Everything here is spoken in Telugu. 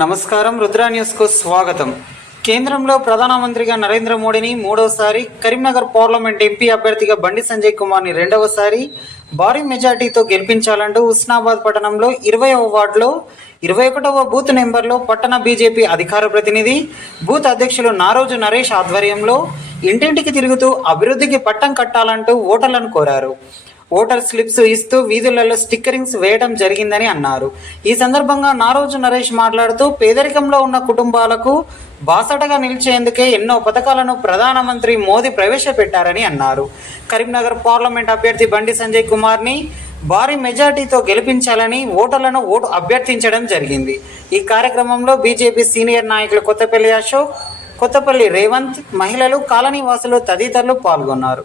నమస్కారం. రుద్ర న్యూస్కు స్వాగతం. కేంద్రంలో ప్రధానమంత్రిగా నరేంద్ర మోడీని మూడవసారి, కరీంనగర్ పార్లమెంట్ ఎంపీ అభ్యర్థిగా బండి సంజయ్ కుమార్ని రెండవసారి భారీ మెజార్టీతో గెలిపించాలంటూ హుస్నాబాద్ పట్టణంలో 20వ వార్డులో 21వ బూత్ నెంబర్లో పట్టణ బీజేపీ అధికార ప్రతినిధి, బూత్ అధ్యక్షులు నారోజు నరేష్ ఆధ్వర్యంలో ఇంటింటికి తిరుగుతూ అభివృద్ధికి పట్టం కట్టాలంటూ ఓటర్లను కోరారు. ఓటర్ స్లిప్స్ ఇస్తూ వీధులలో స్టిక్కరింగ్స్ వేయడం జరిగిందని అన్నారు. ఈ సందర్భంగా నారోజు నరేష్ మాట్లాడుతూ పేదరికంలో ఉన్న కుటుంబాలకు బాసటగా నిలిచేందుకే ఎన్నో పథకాలను ప్రధానమంత్రి మోదీ ప్రవేశపెట్టారని అన్నారు. కరీంనగర్ పార్లమెంట్ అభ్యర్థి బండి సంజయ్ కుమార్ని భారీ మెజార్టీతో గెలిపించాలని ఓటర్లను అభ్యర్థించడం జరిగింది. ఈ కార్యక్రమంలో బీజేపీ సీనియర్ నాయకులు కొత్తపల్లి అశోక్, కొత్తపల్లి రేవంత్, మహిళలు, కాలనీ వాసులు తదితరులు పాల్గొన్నారు.